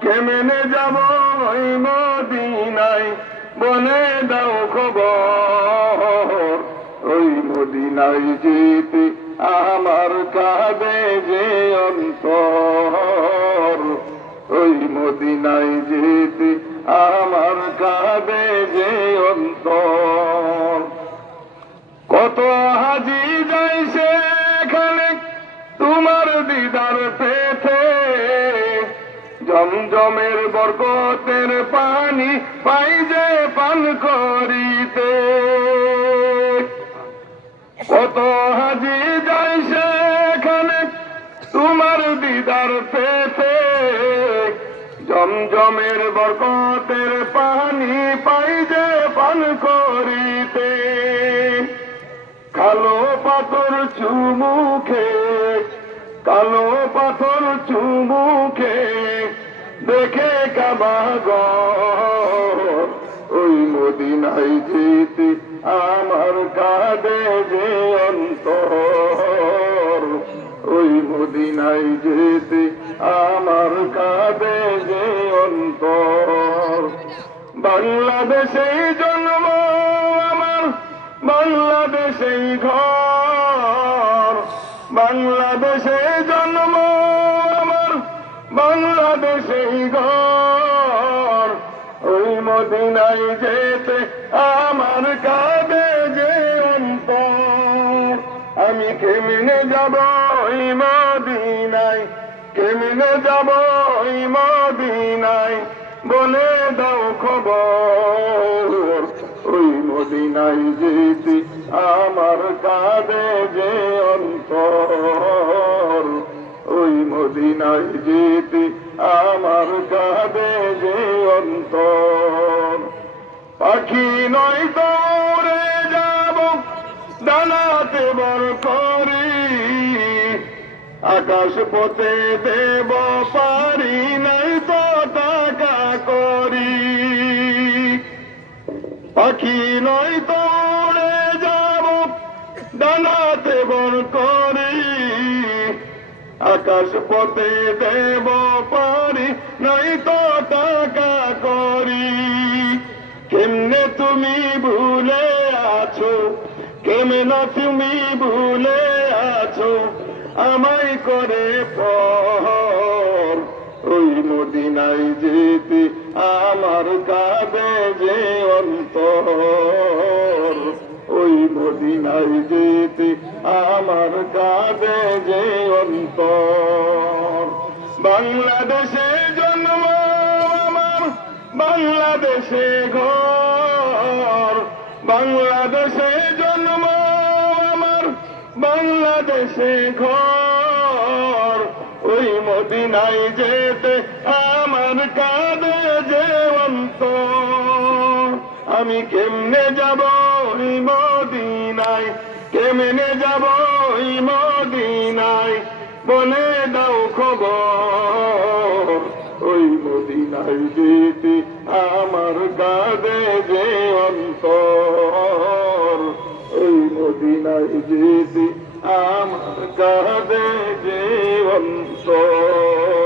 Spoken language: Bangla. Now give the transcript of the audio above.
কেমনে যাব ওই মদিনায়? বলে দাও খবর। ওই আমার কাঁদে যে অন্তর। ওই আমার কাঁদে যে অন্তর। কত হাজি যাই সেখানে, তোমার দিদার পেতে জমজমের বরকতের পানি পাই যে পান করিতে। কত হাজি যাই সেখানে তোমার দিদার পেতে জমজমের বরকতের পানি পাই যে পান করিতে। কালো পাথর চুমুখে কালো পাথর চুমুখে দেখে কাবাগ ওই মদিনাই যেতে আমার কাঁদে যে অন্তর। ওই মদিনাই যেতে আমার কাঁদে যে অন্তর। বাংলাদেশে জন্ম আমার, বাংলাদেশেই ঘর। বাংলাদেশে ঘর ওই মদিনাই যেতে আমার কাঁদে যে অন্তর। আমি কেমনে যাব ওই মদিনাই কেমনে যাব ওই মদিনাই বলে দাও খবর। ওই মদিনাই যেতে আমার কাঁদে যে অন্তর। পাখি নয় দৌড়ে যাব, ডানাতে বর করি। আকাশ পথে দেব পারি, নাই তো টাকা করি। পাখি নয় তোড়ে যাব, ডানাতে বর করি। আকাশ পথে দেব পারি, নাই তো টাকা করি। কেমনে তুমি ভুলে আছো? কেমনে তুমি ভুলে আছো? আমায় করে পর। ওই মদিনাই যেতে আমার কাঁদে যে অন্তর। ওই মদিনাই যেতে আমার যে অন্তর। বাংলাদেশে জন্ম আমার, বাংলাদেশে ঘর। বাংলাদেশে জন্ম আমার, বাংলাদেশে ঘর। ওই মদিনাই যেতে আমার কাঁদে যে অন্তর। আমি কেমনে যাব ওই মদিনায়? কেমনে যাব বলে দাও খবর, ওই মদিনায় যেতে আমার কাঁদে যে অন্তর। ওই মদিনায় যেতে আমার কাঁদে যে অন্তর।